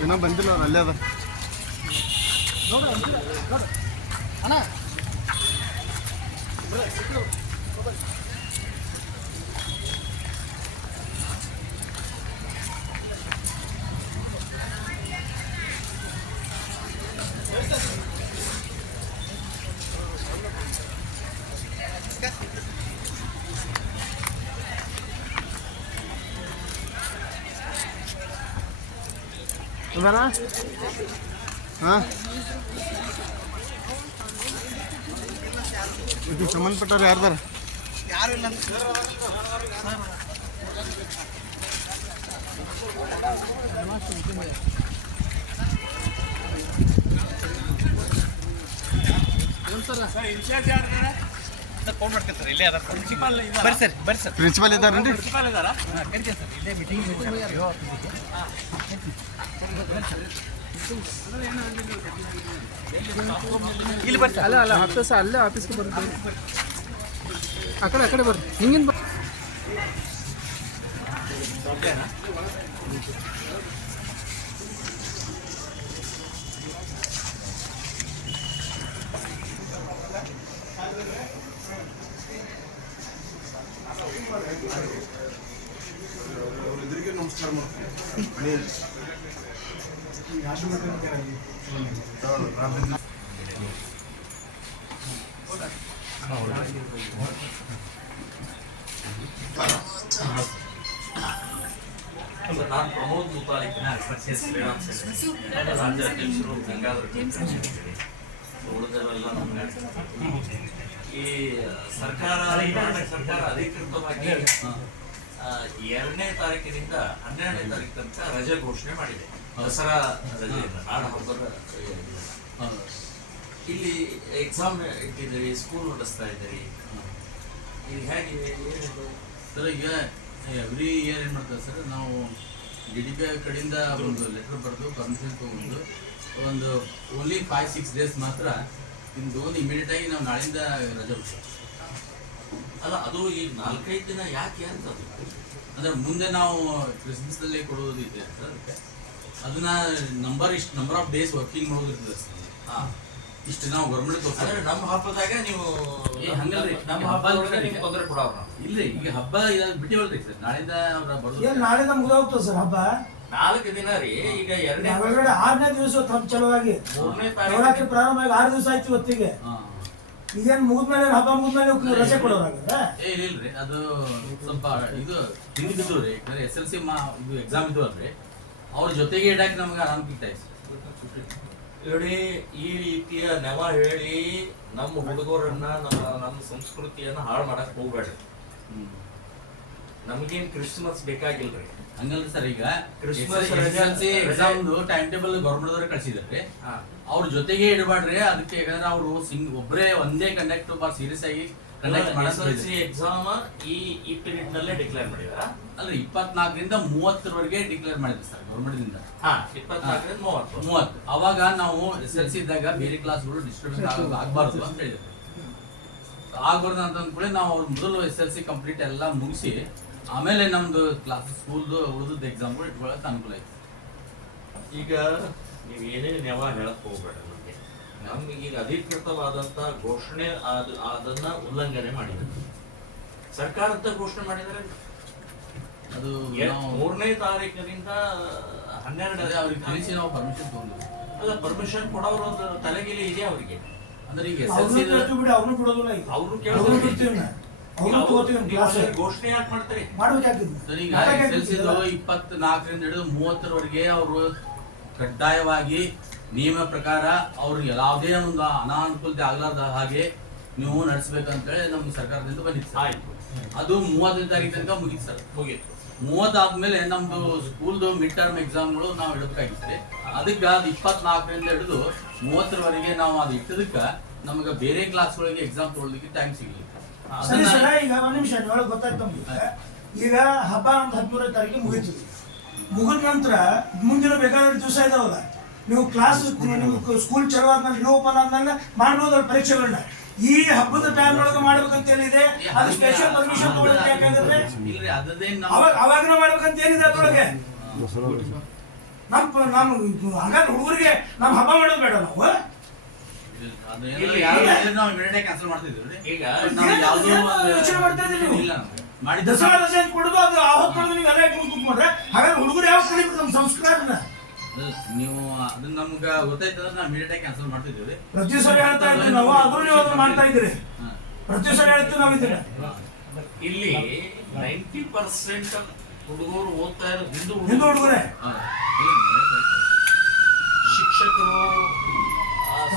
ಏನೋ ಬಂದಿಲ್ಲ ಅವ್ರು ಅಲ್ಲೇ ಅದ. ಅದಾರ ಹಾಂ? ಇದು ಸಂಬಂಧಪಟ್ಟವ್ರು ಯಾರ್ದಾರ? ಪ್ರಿನ್ಸಿಪಾಲ್ ಇದ್ದಾರೇನ್ರಿ ಪ್ರಿನ್ಸಿಪಾಲ್ ಇದಾರ ಕರಿತೀನಿ ಸರ್ ಇಲ್ಲೇ ಮೀಟಿಂಗ್ ಇಲ್ಲಿ ಬರ್ರಿ ಸರ್ ಅಲ್ಲ ಅಲ್ಲ ಹತ್ತು ಸಹ ಅಲ್ಲೇ ಆಫೀಸ್ಗೆ ಬರುತ್ತೆ ಆ ಕಡೆ ಆ ಕಡೆ ಬರ್ರಿ ಹಿಂಗಿನ ಬರ್ ನಮಸ್ಕಾರ ಈ ಸರ್ಕಾರ ಸರ್ಕಾರ ಅಧಿಕೃತವಾಗಿ ಎರಡನೇ ತಾರೀಕಿನಿಂದ ಹನ್ನೆರಡನೇ ತಾರೀಕು ತನಕ ರಜೆ ಘೋಷಣೆ ಮಾಡಿದೆ. ದಸರಾ ರಜೆ ನಾಡ ಹಬ್ಬದ. ಇಲ್ಲಿ ಎಕ್ಸಾಮ್ ಇಟ್ಟಿದ್ದೀರಿ ಸ್ಕೂಲ್ ನಡೆಸ್ತಾ ಇದ್ದೀರಿ. ಇಲ್ಲಿ ಹೇಗೆ ಏನಿದೆ ಸರ್ ಈಗ ಎವ್ರಿ ಇಯರ್ ಏನು ಮಾಡ್ತಾರೆ ಸರ್ ನಾವು ಡಿ ಡಿ ಪಿ ಕಡೆಯಿಂದ ಒಂದು ಲೆಟರ್ ಬರೆದು ಪರ್ಮಿಷನ್ ತೊಗೊಂಡು ಒಂದು ಓನ್ಲಿ ಫೈವ್ ಸಿಕ್ಸ್ ಡೇಸ್ ಮಾತ್ರ ನಿಮ್ದು ಒಂದು ಇಮಿಡಿಯೇಟ್ ಆಗಿ ನಾವು ನಾಳೆಯಿಂದ ರಜೆ ಅಲ್ಲ ಅದು ಈಗ ನಾಲ್ಕೈದು ದಿನ ಯಾಕೆ ಅಂತ ಅದು? ಅಂದ್ರೆ ಮುಂದೆ ನಾವು ಕ್ರಿಸ್ಮಸ್ದಲ್ಲಿ ಕೊಡೋದಿದೆ ಸರ್ ಅದಕ್ಕೆ ಅದನ್ನ ನಂಬರ್ ಇಷ್ಟು ನಂಬರ್ ಆಫ್ ಡೇಸ್ ವರ್ಕಿಂಗ್ ಮಾಡೋದಿರ್ತದೆ ಹಾ. ಇಷ್ಟು ನಾವು ಗೌರ್ಮೆಂಟ್ ಅಂದ್ರೆ ನಮ್ಮ ಹಬ್ಬದಾಗ ನೀವು ಏ, ಹಂಗಲ್ರಿ. ನಮ್ಮ ಹಬ್ಬ ನೀವು ತೊಂದರೆ ಕೊಡೋರು ನಾವು. ಇಲ್ರಿ ಈಗ ಹಬ್ಬ ಇದಾಗ ಬಿಟ್ಟಿವಲ್ರಿ ಸರ್ ನಾಳೆಯಿಂದ ಅವ್ರ ಬರೋದು ನಾಳೆ ನಮ್ಗೆ ಮುಗಿದೋಗ್ತದೆ ಸರ್ ಹಬ್ಬ? ನಾಲ್ಕು ದಿನ ರೀ ಈಗ ಎರಡನೇ ಒಳಗಡೆ ಆರನೇ ದಿವಸ ಹಬ್ಬ ಚಲುವಾಗಿ. ಮೂರನೇ ನವರಾತ್ರಿ ತಾರೀಕು ಪ್ರಾರಂಭ ಆಗಿ ಆರು ದಿವಸ ಆಯ್ತು ಇವತ್ತಿಗೆ. ಹಾ. ಇದೇನ್ ಮುಗಿದ್ಮೇಲೆ ಹಬ್ಬ ಮುಗಿದ್ಮೇಲೆ ಇವ್ರು ರಜೆ ಕೊಡೋರಾಗಲ್ಲ ಏ ಇಲ್ರಿ ಅದು ಸ್ವಲ್ಪ ಇದು ಹಿಂದೆ ರೀ ಯಾಕಂದ್ರೆ ಎಸ್ ಎಲ್ ಸಿ ಮಾ ಇದು ಎಕ್ಸಾಮ್ ಇದ್ವಲ್ರಿ ಅವ್ರ ಜೊತೆಗೆ ಇಡಕ್ಕೆ ನಮ್ಗೆ ಆರಾಮ್ ಸಿಗ್ತಾ ನೋಡಿ ಈ ರೀತಿಯ ನೆವ ಹೇಳಿ ನಮ್ಮ ಹುಡುಗರನ್ನ ನಮ್ಮ ನಮ್ಮ ಸಂಸ್ಕೃತಿಯನ್ನ ಹಾಳು ಮಾಡಕ್ ಹೋಗ್ಬೇಡ್ರಿ. ನಮ್ಗೇನ್ ಕ್ರಿಸ್ಮಸ್ ಬೇಕಾಗಿಲ್ರಿ. ಹಂಗಲ್ಲ ಸರ್ ಈಗ ಕ್ರಿಸ್ಮಸ್ ಟೈಮ್ ಟೇಬಲ್ ಗೌರ್ಮೆಂಟ್ ದವ್ರೆ ಕಳ್ಸಿದಾರೆ. ಅವ್ರ ಜೊತೆಗೆ ಇಡಬೇಡ್ರಿ ಅದಕ್ಕೆ ಯಾಕಂದ್ರೆ ಅವರು ಸಿಂಗ್ ಒಬ್ಬರೇ ಒಂದೇ ಕಂಡಕ್ಟ್ ಭಾಳ ಸೀರಿಯಸ್ ಆಗಿ ಕಂಡಕ್ಟ್ ಎಸ್ ಎಲ್ ಸಿ ಮಾಡಕ್ ಎಕ್ಸಾಮ್ ಈ ಈ ಪೀರಿಯಡ್ ನಲ್ಲೇ ಡಿಕ್ಲೇರ್ ಮಾಡಿದಾರ? ಅಲ್ರಿ ಇಪ್ಪತ್ನಾಲ್ಕರಿಂದ ಮೂವತ್ತರವರೆಗೆ ಡಿಕ್ಲೇರ್ ಮಾಡಿದ್ರು ಸರ್ ಗೌರ್ಮೆಂಟ್ ದಿಂದ ಹಾ ಇಪ್ಪತ್ನಾಲ್ಕರಿಂದ ಮೂವತ್ತು. ಮೂವತ್ತು. ಅವಾಗ ನಾವು ಎಸ್ ಎಲ್ ಸಿ ಇದ್ದಾಗ ಬೇರೆ ಕ್ಲಾಸ್ಗಳು ಡಿಸ್ಟರ್ಬೆನ್ಸ್ ಆಗಬಾರ್ದು ಅಂತ ಹೇಳಿದ್ರು. ಆಗ್ಬಾರ್ದು ಅಂತ ಅಂದ್ಕೊಳ್ಳಿ ನಾವು ಅವ್ರ ಮೊದಲು ಎಸ್ ಎಲ್ ಸಿ ಕಂಪ್ಲೀಟ್ ಎಲ್ಲ ಮುಗಿಸಿ ಆಮೇಲೆ ನಮ್ದು ಕ್ಲಾಸ್ ಸ್ಕೂಲ್ದು ಉಳಿದ ಎಕ್ಸಾಮ್ಗಳು ಇಟ್ಕೊಳ್ಳೋಕೆ ಅನುಕೂಲ ಆಯ್ತು. ಈಗ ನೀವು ಏನೇ ನೆವ ಹೇಳಕ್ ಹೋಗ್ಬೇಡ? ನಮಗೆ ನಮ್ಗೆ ಅಧಿಕೃತವಾದಂತ ಘೋಷಣೆ ಆದ ಅದನ್ನ ಉಲ್ಲಂಘನೆ ಮಾಡಿದೆ ಸರ್ಕಾರ ಅಂತ ಘೋಷಣೆ ಮಾಡಿದರೆ ಅದು ಮೂರನೇ ತಾರೀಕಿನಿಂದ ಹನ್ನೆರಡು ಅದೇ ಅವ್ರಿಗೆ ತಿಳಿಸಿ ನಾವು ಪರ್ಮಿಷನ್ ತಗೊಂಡ್ವಿ ಅಲ್ಲ ಪರ್ಮಿಷನ್ ಕೊಡೋರು ತಲೆಗಿಲಿ ಇದೆ ಅವರಿಗೆ. ಅಂದ್ರೆ ಈಗ ಅವ್ರು ನಾವು. ಕ್ಲಾಸ್ ಘೋಷಣೆ ಯಾಕೆ ಮಾಡ್ತಾರೆ? ಮಾಡ್ಬೇಕಾಗಿದ್ದು ಸರ್ ಈಗ ಎಸ್ ಎಲ್ ಸಿ ಇಪ್ಪತ್ನಾಲ್ಕರಿಂದ ಹಿಡಿದು ಮೂವತ್ತರವರೆಗೆ ಅವರು ಕಡ್ಡಾಯವಾಗಿ ನಿಯಮ ಪ್ರಕಾರ ಅವ್ರು ಯಾವುದೇ ಒಂದು ಅನಾನುಕೂಲತೆ ಆಗ್ಲಾರ್ದ ಹಾಗೆ ನೀವು ನಡೆಸ್ಬೇಕಂತೇಳಿ ನಮ್ಮ ಸರ್ಕಾರದಿಂದ ಬಂದಿತ್ತು. ಆಯ್ತು. ಅದು ಮೂವತ್ತನೇ ತಾರೀಕು ತನಕ ಮುಗಿತು ಸರ್. ಹೋಗಿತ್ತು ಮೂವತ್ತಾದ್ಮೇಲೆ ನಮ್ದು ಸ್ಕೂಲ್ದು ಮಿಡ್ ಟರ್ಮ್ ಎಕ್ಸಾಮ್ಗಳು ನಾವು ಇಡಬೇಕಾಗಿತ್ತು. ಅದಕ್ಕೆ ಅದು ಇಪ್ಪತ್ನಾಲ್ಕರಿಂದ ಹಿಡಿದು ಮೂವತ್ತರವರೆಗೆ ನಾವು ಅದು ಇಟ್ಟದಕ್ಕೆ ನಮಗೆ ಬೇರೆ ಕ್ಲಾಸ್ಗಳಿಗೆ ಎಕ್ಸಾಮ್ ತೊಗೊಳ್ಲಿಕ್ಕೆ ಟೈಮ್ ಸಿಗಲಿಲ್ಲ. ಸರಿ ಸರ ಈಗ ಒಂದು ನಿಮಿಷ ಒಳಗೆ ಗೊತ್ತಾಯ್ತು ನಮ್ಗೆ. ಈಗ ಹಬ್ಬ ಒಂದು ಹದಿಮೂರನೇ ತಾರೀಕಿಗೆ ಮುಗಿತು. ಮುಗಿದ ನಂತರ ಮುಂದಿನ ಬೇಕಾದ್ರೆ ದಿವಸ ಇದಾವಲ್ಲ? ನೀವು ಕ್ಲಾಸ್ ನೀವು ಸ್ಕೂಲ್ ಚಲೋ ಆದ್ಮೇಲೆ ನೀವು ಓಪನ್ ಆದ್ಮೇಲೆ ಅವ್ರ ಪರೀಕ್ಷೆಗಳನ್ನ. ಈ ಹಬ್ಬದ ಟೈಮ್ ಒಳಗೆ ಮಾಡ್ಬೇಕಂತ ಏನಿದೆ? ಅದು ಸ್ಪೆಷಲ್ ಪರ್ಮಿಷನ್ ತಗೊಳಕ್ಕೆ ಯಾಕಂದ್ರೆ ಅವಾಗ ಅವಾಗನ ಮಾಡ್ಬೇಕಂತ ಏನಿದೆ ಅದ್ರೊಳಗೆ? ನಮ್ಮ ನಮ್ಮ ಹಾಗಾದ್ರೆ ಹುಡುಗರಿಗೆ ನಮ್ಮ ಹಬ್ಬ ಮಾಡೋದು ಬೇಡ ನಾವು. ಈಗ ದಸರಾ ರಜೆ ಕೊಡೋದು ಅದು ಆವತ್ತು ನೀವು ಎಲ್ಲ ಇಟ್ಕೊಂಡು ಕೂತ್ಕೊಂಡ್ರೆ ಹಾಗಾದ್ರೆ ಹುಡುಗರು ಯಾವ ಕಲಿಬೇಕು ನಮ್ಮ ಸಂಸ್ಕಾರನ ನೀವು ಅದನ್ನ ನಮ್ಗೆ ಗೊತ್ತಾಯ್ತಂದ್ರೆ ನಾವು ಇಮಿಡಿಯೇಟ್ ಕ್ಯಾನ್ಸಲ್ ಮಾಡ್ತಿದ್ದೀವಿ. ಪ್ರತಿ ಸಲ ಹೇಳ್ತಾ ಇದ್ದೀವಿ ನಾವು ಆದ್ರೂ ನೀವು ಅದನ್ನ ಮಾಡ್ತಾ ಇದ್ದೀರಿ. ಪ್ರತಿ ಸಲ ಹೇಳ್ತೀವಿ ನಾವು ಇದನ್ನ ಇಲ್ಲಿ ನೈಂಟಿ ಪರ್ಸೆಂಟ್ ಹುಡುಗರು ಓದ್ತಾ ಇರೋದು ಹಿಂದೂ ಹಿಂದೂ ಹುಡುಗರು. ಹುಡುಗರೇ ಶಿಕ್ಷಕರು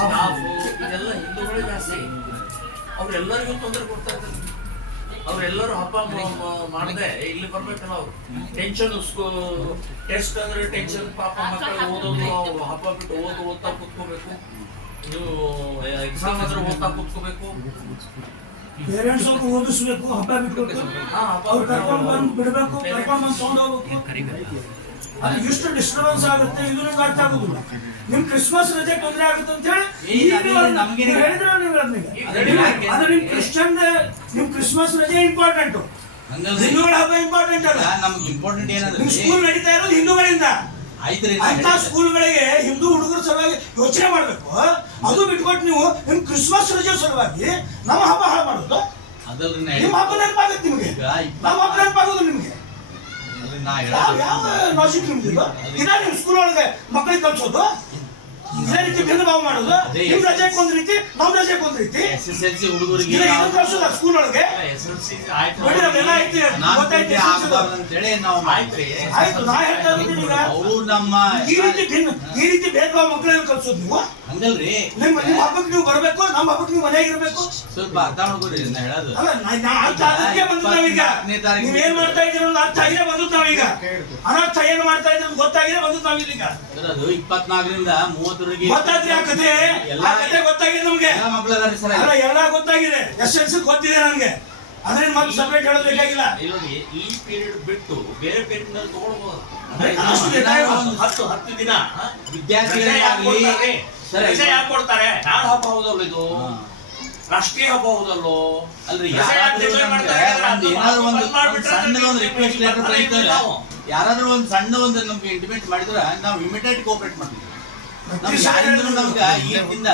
ಸ್ಟಾಫ್ ಇದೆಲ್ಲ ಹಿಂದೂಗಳೇ ಜಾಸ್ತಿ. ಅವ್ರೆಲ್ಲರಿಗೂ ತೊಂದರೆ ಕೊಡ್ತಾ ಇದ್ದಾರೆ. ಅವ್ರೆಲ್ಲರೂ ಹಬ್ಬ ಮಾಡಿದೆ ಇಲ್ಲಿ ಬರ್ಬೇಕಲ್ಲ ಅವ್ರು. ಟೆನ್ಷನ್ ಟೆಸ್ಟ್ ಅಂದ್ರೆ ಟೆನ್ಷನ್ ಪಾಪ ಮಕ್ಕಳು ಓದೋದು ಅವ್ರು ಹಬ್ಬ ಬಿಟ್ಟು ಓದು ಓದ್ತಾ ಕೂತ್ಕೋಬೇಕು. ನೀವು ಎಕ್ಸಾಮ್ ಆದ್ರೆ ಓದ್ತಾ ಕೂತ್ಕೋಬೇಕು. ಪೇರೆಂಟ್ಸ್ ಅವ್ರು ಓದಿಸ್ಬೇಕು ಹಬ್ಬ ಬಿಟ್ಬೇಕು ಹಾ, ಹಬ್ಬ ಅವ್ರು ಕರ್ಕೊಂಡು ಬಂದು ಬಿಡಬೇಕು ಕರ್ಕೊಂಡು ಬಂದು ತಗೊಂಡು ಹೋಗ್ಬೇಕು. ಅದು ಎಷ್ಟು ಡಿಸ್ಟರ್ಬೆನ್ಸ್ ಆಗುತ್ತೆ ಇದು ನಿಮ್ಗೆ ಅರ್ಥ ಆಗುದಿಲ್ಲ. ನಿಮ್ ಕ್ರಿಸ್ಮಸ್ ರಜೆ ತೊಂದರೆ ಆಗುತ್ತೆ ಅಂತ ಹೇಳಿ ಹೇಳಿದ್ರೆ. ಅದು ನಿಮ್ ಕ್ರಿಶ್ಚಿಯನ್ ನಿಮ್ ಕ್ರಿಸ್ಮಸ್ ರಜೆ ಇಂಪಾರ್ಟೆಂಟ್ ಹಿಂದೂಗಳ ಹಬ್ಬ ಇಂಪಾರ್ಟೆಂಟ್ ಅಲ್ಲ. ನಮ್ಗೆ ಇಂಪಾರ್ಟೆಂಟ್ ಏನಂದ್ರೆ ಸ್ಕೂಲ್ ನಡೀತಾ ಇರೋದು ಹಿಂದೂಗಳಿಂದ. ಅಂತ. ಸ್ಕೂಲ್ಗಳಿಗೆ ಹಿಂದೂ ಹುಡುಗರ ಸಲುವಾಗಿ ಯೋಚನೆ ಮಾಡಬೇಕು. ಅದು ಬಿಟ್ಕೊಟ್ಟು ನೀವು ನಿಮ್ ಕ್ರಿಸ್ಮಸ್ ರಜೆ ಸಲುವಾಗಿ ನಮ್ಮ ಹಬ್ಬ ಹಾಳು ಮಾಡೋದು ನಿಮ್ಮ ಹಬ್ಬ ನೆನಪಾಗುತ್ತೆ ನಿಮಗೆ. ನಮ್ಮ ಹಬ್ಬ ನೆನಪಾಗೋದು ನಿಮಗೆ. ಯಾವ ಯಾವ ಹೇಳೋದು ಲಾಜಿಕ್ ನಿಮ್ದು ಇದು? ಇದೇ ನಿಮ್ ಸ್ಕೂಲ್ ಒಳಗೆ ಮಕ್ಕಳಿಗೆ ಕಲ್ಸೋದು ಇದೇ ರೀತಿ ಭಾವ ಮಾಡೋದು. ನಿಮ್ ಒಂದ್ ರೀತಿ ನಮ್ ಒಂದ್ ರೀತಿ. ಎಸ್ ಎಸ್ ಎಲ್ ಸಿ ಹುಡುಗರಿಗೆ ಸ್ಕೂಲ್ ಒಳಗೆ. ಎಸ್ ಎಲ್ ಸಿ ಅಂತೇಳಿ ನಾವು ಆಯ್ತ್ರಿ ಆಯ್ತು ನಾ ಹೇಳ್ತಾ ಇದ್ದೀನಿ ಈಗ ಅವರು ನಮ್ಮ ಈ ರೀತಿ ಭಿನ್ನ ಈ ರೀತಿ ಭೇದ ಭಾವ ಕಲ್ಸೋದು ನೀವು? ಹಂಗಲ್ರಿ. ನಿಮ್ಮ ನಿಮ್ಮ ಹಬ್ಬಕ್ಕೆ ನೀವು ಬರಬೇಕು ನಮ್ಮ ಹಬ್ಬಕ್ಕೆ ನೀವು ಮನೆಯಾಗ ಇರಬೇಕು. ಸ್ವಲ್ಪ ಅರ್ಥ ಮಾಡ್ಕೊರಿ ನಾನು ಹೇಳೋದು. ಅಲ್ಲ ನಾ- ಅರ್ಥ ಅದಕ್ಕೆ ಬಂದು ನಾವೀಗ. ಇಪ್ಪತ್ನಾಲ್ಕನೇ ನೀವ್ ಏನ್ ಮಾಡ್ತಾ ಇದ್ದೀರ ಅರ್ಥ ಆಗಿದೆ ಬಂದದ್ದು ನಾವೀಗ. ಅನರ್ಥ ಏನ್ ಮಾಡ್ತಾ ಇದ್ದೀರ ಗೊತ್ತಾಗಿದೆ ನಾವೀಗ ಇಪ್ಪತ್ನಾಲ್ಕರಿಂದ ಅದು ಇಪ್ಪತ್ನಾಲ್ಕರಿಂದ ಮೂವತ್ತರವರೆಗೆ ಗೊತ್ತಾದ್ರಿ ಆ ಕತೆ? ಎಲ್ಲ ಆ ಕತೆ ಗೊತ್ತಾಗಿದೆ ನಮ್ಗೆ. ಎಲ್ಲ ಮಕ್ಳು ಅದಾರಿ ಸರ್. ಅಲ್ಲ ಎಲ್ಲ ಗೊತ್ತಾಗಿದೆ. ಎಸ್ ಎಲ್ ಸಿ ಗೊತ್ತಿದೆ ನನ್ಗೆ ಅದ್ರಿಂದ ಮತ್ತೆ ಸಪರೇಟ್ ನೋಡಿ ಈ ಪೀರಿಯಡ್ ಬಿಟ್ಟು ಬೇರೆ ಪೀರಿಯಡ್ನಲ್ಲಿ ತಗೊಳ್ಬಹುದು. ಒಂದು ಹತ್ತು ಹತ್ತು ದಿನ? ವಿದ್ಯಾರ್ಥಿಗಳೇ ಯಾಕ್ ಆಗ್ಲಿ, ಕೊಡ್ತಾರೆ? ಸರ್, ಯಾಕೆ ಕೊಡ್ತಾರೆ? ನಾಳೆ ಹಬ್ಬ ಹೌದಲ್ಲ ಇದು? ಹಾ. ರಾಷ್ಟ್ರೀಯ ಹಬ್ಬ ಹೌದಲ್ಲೋ? ಅಲ್ರಿ ರಜೆ ಯಾರಾದ್ರೂ ಮಾಡ್ತಾರೆ? ಒಂದ್ ಅದು ಏನಾದ್ರು ಒಂದು ಬಂದ್ ಮಾಡ್ಬಿಟ್ರೆ ಸಣ್ಣ ಒಂದು ರಿಕ್ವೆಸ್ಟ್ ಲೆಟರ್ ನಾವು. ಯಾರಾದ್ರೂ ಒಂದು ಸಣ್ಣ ಒಂದು ನಮ್ಗೆ ಇಂಟಿಮೇಟ್ ಮಾಡಿದ್ರೆ ನಾವು ಇಮಿಡಿಯೇಟ್ ಕೋಪರೇಟ್ ಮಾಡ್ತೀವಿ. ನಮ್ಗೆ ಯಾರಿಂದಲೂ ನಮ್ಗೆ ಈಗಿಂದ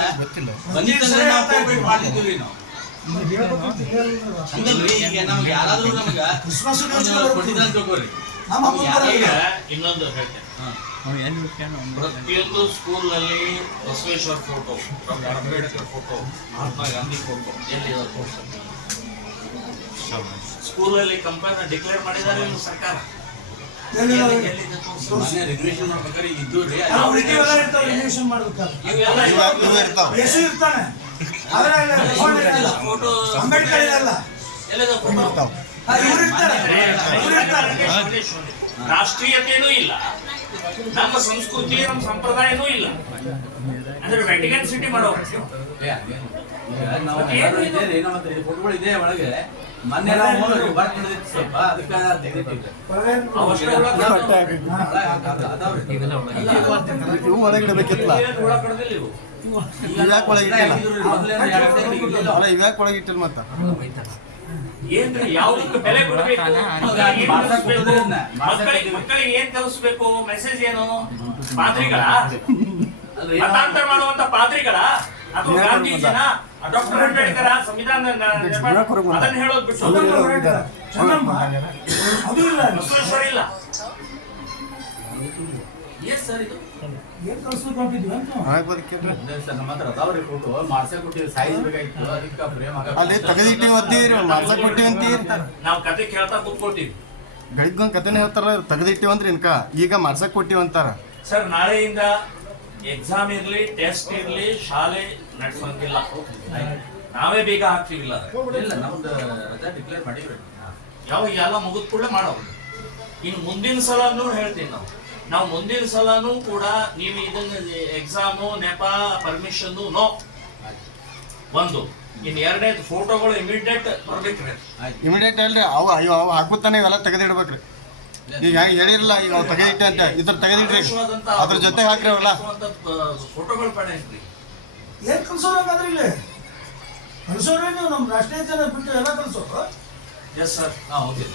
ಬಂದಿತ್ತಂದ್ರೆ ನಾವು ಕೋಆಪರೇಟ್ ಮಾಡ್ತಿದ್ವಿ ನಾವು. ಹಂಗಲ್ರಿ ಈಗ ನಮ್ಗೆ ಯಾರಾದ್ರೂ ನಮ್ಗೆ ಕ್ರಿಸ್ಮಸ್ ಒಂದು ಕೊಟ್ಟಿದ್ರೆ ಅಂತ ತಿಳ್ಕೊರಿ ನಮ್ಮ ಹಬ್ಬಕ್ಕೆ ಈಗ ಇನ್ನೊಂದು ಹೇಳ್ತೇನೆ. ಹಾ. ಪ್ರತಿಯೊಂದು ಸ್ಕೂಲ್ನಲ್ಲಿ Basaveshwara photo doctor Ambedkar photo Mahatma Gandhi photo ಎಲ್ಲಿ ಸ್ಕೂಲ್ ಅಲ್ಲಿ ಕಂಪೇರ್ ಡಿಕ್ಲೇರ್ ಮಾಡಿದ್ದಾರೆ ಸರ್ಕಾರ. ಎಲ್ಲಿ- ಎಲ್ಲಿ- ಎಲ್ಲಿದೆ ತೋರ್ಸು. ಮೊನ್ನೆ ರಿನೋವೇಷನ್ ಮಾಡ್ಬೇಕಾದ್ರೆ ಇದ್ದು ರೀ ನಾವು ಇರ್ತಾವೆ, ರಿನ್ಯೂವೇಷನ್ ಮಾಡ್ಬೇಕಾದ್ರೆ. ಇವೆಲ್ಲ ಇವಾಗ ಹೆಸರು ಇರ್ತಾನೆ. ಆದ್ರೆ ಅಲ್ಲಿ ಫೋನ್ ಇರಲ್ಲ. ಫೋಟೋ ಅಂಬೇಡ್ಕರ್ ಇರಲ್ಲ ಎಲ್ಲಿದೆ ಆ, ಇರ್ತಾರೆ. ಇರ್ತಾರೆ. ರಾಷ್ಟ್ರೀಯತೆನೂ ಇಲ್ಲ. ನಮ್ಮ ಸಂಸ್ಕೃತಿ ನಮ್ಮ ಸಂಪ್ರದಾಯನೂ ಇಲ್ಲ. ಅಂದ್ರೆ ವೆಟಿಕನ್ ಸಿಟಿ ಮಾಡೋ ಫೋಟೋಗಳು ಇದೆ ಒಳಗೆ. ಮೊನ್ನೆ ನಾವು ಸ್ವಲ್ಪ ಅದಕ್ಕೆ ತೆಗೆದಿಟ್ಟಿದ್ದೆ ಅವಷ್ಟೇ ಇವು ಇವ್ಯಾಕ್ ಅಲ್ಲ ಇವ್ಯಾಕ್ ಮತ್ತ? ಏನ್ರಿ ಯಾವ್ದಕ್ಕೆ ಬೆಲೆ ಕೊಡ್ಬೇಕು? ಮಕ್ಕಳಿಗೆ ಏನ್ ಕಲಿಸ್ಬೇಕು? ಮೆಸೇಜ್ ಏನು? ಪಾತ್ರಿಗಳ? ಮತಾಂತರ ಮಾಡುವಂತ ಪಾತ್ರಿಗಳ? ಅಥವಾ ಗಾಂಧೀಜಿನ? ಡಾಕ್ಟರ್ ಅಂಬೇಡ್ಕರ್ ಸಂವಿಧಾನ ಅದನ್ನ ಹೇಳೋದು ಬಿಟ್ಟು ಸ್ವತಂತ್ರ ಹೋರಾಟ. ಚೆನ್ನಮ್ಮ ಅದು ಇಲ್ಲ. ಅಲ್ಲಿ. ಬಸವೇಶ್ವರ ಇಲ್ಲ. ಎಸ್ ಸರ್ ಇದು? ಏನ್ ಕಳ್ಸ್ಬೇಕು ಅಂತಿದ್ವಿ ಅಂತ. ನಾವು. ಒಳಗೆ ಬದುಕಿರ್ಲಿ ನಮ್ಮ ಹತ್ರ ಅದಾವ್ರಿ ಫೋಟೋ ಮಾಡ್ಸಕ್ ಕೊಟ್ಟಿವಿ ಸೈಜ್ ಬೇಕಾಗಿತ್ತು. ಅದಕ್ಕೆ ಫ್ರೇಮ್ ಅಲ್ಲಿ ತೆಗೆದಿಟ್ಟಿವಿ ಅಂತೀರಿ ಮಾಡ್ಸಕ್ ಕೊಟ್ಟಿವಿ ಅಂತೀರಿ. ನಾವು ಕತೆ ಕೇಳ್ತಾ ಕೂತ್ಕೊಳ್ತೀವಿ. ಗಳಿಗೊಂದು ಕತೆನೇ ಹೇಳ್ತಾರ ತೆಗೆದಿಟ್ಟಿವಿ ಅಂದ್ರೆ ಇನ್ಕ? ಈಗ ಮಾಡ್ಸಕ್ ಕೊಟ್ಟಿವಿ ಅಂತಾರ. ಸರ್ ನಾಳೆಯಿಂದ ಎಕ್ಸಾಮ್ ಇರ್ಲಿ ಟೆಸ್ಟ್ ಇರ್ಲಿ ಶಾಲೆ ನಡೆಸೋಂಗಿಲ್ಲ ನಾವೇ ಬೇಗ ಹಾಕ್ತಿವಿಲ್ಲ ಇಲ್ಲ ನಮ್ದು ರಜಾ ಡಿಕ್ಲೇರ್ ಮಾಡಿರ್ಬೇಕು ಯಾವ ಎಲ್ಲ ಮುಗಿದ ಕೂಡಲೇ ಮಾಡೋದು. ಇನ್ನು ಮುಂದಿನ ಸಲನೂ ಹೇಳ್ತೀನಿ ನಾವು. ನಾವು ಮುಂದಿನ ಸಲನೂ ಕೂಡ ನೀವು ಇದನ್ನ ಎಕ್ಸಾಮು ನೆಪ ಪರ್ಮಿಷನ್ ನೋ ಒಂದು. ಇನ್ನು ಎರಡನೇದು ಫೋಟೋಗಳು ಇಮಿಡಿಯೇಟ್ ಬರ್ಬೇಕ್ರಿ. ಇಮಿಡಿಯೇಟ್ ಅಲ್ರಿ ಅವು ಅಯ್ಯೋ ಅವು ಹಾಕುತ್ತಾನೆ ಇವೆಲ್ಲ ತೆಗೆದಿಡ್ಬೇಕ್ರಿ. ಈಗ ಹೆಂಗ್ ಹೇಳಿರಲ್ಲ ಈಗ ತೆಗೆದಿಟ್ಟೆ ಅಂತ. ಇದ್ರ ತೆಗೆದಿಟ್ರಿ ಅದ್ರ ಜೊತೆ ಹಾಕ್ರಿ ಅವಲ್ಲ. ಫೋಟೋಗಳು ಬೇಡ ಏನ್ರಿ. ಏನ್ ಕಲಿಸೋರು ಹಂಗಾದ್ರೆ ಇಲ್ಲಿ? ಕಲಿಸೋರೇ ನೀವು ನಮ್ಮ ರಾಷ್ಟ್ರೀಯ ಜನ ಬಿಟ್ಟು ಎಲ್ಲ ಕಲಿಸೋರು? ಎಸ್ ಸರ್ ಹಾಂ ಓಕೆ